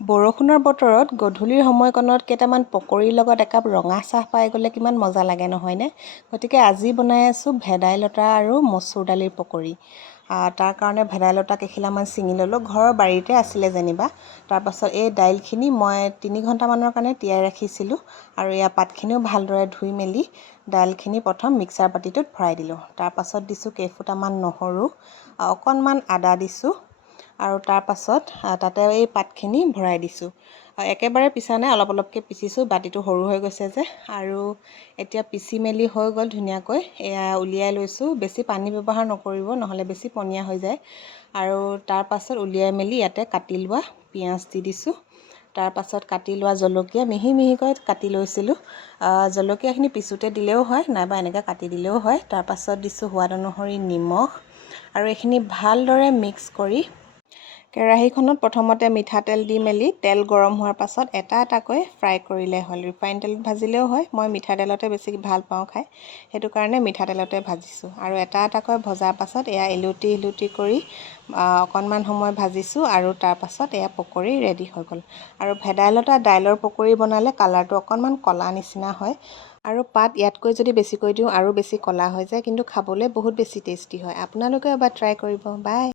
বৰষুণৰ বতৰত গধূলিৰ সময়কণত কেইটামান পকৰীৰ লগত একাপ ৰঙা চাহ পাই গ'লে কিমান মজা লাগে নহয়নে? গতিকে আজি বনাই আছোঁ ভেদাইলতা আৰু মচুৰ দালিৰ পকৰী। তাৰ কাৰণে ভেদাইলতা কেইখিলামান ছিঙি ল'লোঁ, ঘৰৰ বাৰীতে আছিলে যেনিবা। তাৰপাছত এই দাইলখিনি মই 3 ঘণ্টামানৰ কাৰণে তিয়াই ৰাখিছিলোঁ আৰু এয়া পাতখিনিও ভালদৰে ধুই মেলি দাইলখিনি প্ৰথম মিক্সাৰ বাতিটোত ভৰাই দিলোঁ। তাৰপাছত দিছোঁ কেইফুটামান নহৰু, অকণমান আদা দিছোঁ আৰু তাৰপাছত তাতে এই পাতখিনি ভৰাই দিছোঁ। একেবাৰে পিছা নাই, অলপ অলপকৈ পিচিছোঁ, বাতিটো সৰু হৈ গৈছে যে। আৰু এতিয়া পিচি মেলি হৈ গ'ল ধুনীয়াকৈ, এয়া উলিয়াই লৈছোঁ। বেছি পানী ব্যৱহাৰ নকৰিব, নহ'লে বেছি পনীয়া হৈ যায়। আৰু তাৰপাছত উলিয়াই মেলি ইয়াতে কাটি লোৱা পিঁয়াজ দি দিছোঁ। তাৰপাছত কাটি লোৱা জলকীয়া মিহি মিহিকৈ কাটি লৈছিলোঁ। জলকীয়াখিনি পিছোঁতে দিলেও হয়, নাইবা এনেকৈ কাটি দিলেও হয়। তাৰপাছত দিছোঁ সোৱাদ অনুসৰি নিমখ আৰু এইখিনি ভালদৰে মিক্স কৰি কেৰাহীখনত প্ৰথমতে মিঠাতেল দি মেলি তেল গৰম হোৱাৰ পাছত এটা এটাকৈ ফ্ৰাই কৰিলে হ'ল। ৰিফাইন তেলত ভাজিলেও হয়, মই মিঠাতেলতে বেছি ভাল পাওঁ খাই, সেইটো কাৰণে মিঠাতেলতে ভাজিছোঁ। আৰু এটা এটাকৈ ভজাৰ পাছত এয়া ইলুটি কৰি অকণমান সময় ভাজিছোঁ আৰু তাৰপাছত এয়া পকৰী ৰেডি হৈ গ'ল। আৰু ভেদাইলতা দাইলৰ পকৰী বনালে কালাৰটো অকণমান ক'লা নিচিনা হয়, আৰু পাত ইয়াতকৈ যদি বেছিকৈ দিওঁ আৰু বেছি ক'লা হৈ যায়, কিন্তু খাবলৈ বহুত বেছি টেষ্টি হয়। আপোনালোকে এবাৰ ট্ৰাই কৰিব। বাই।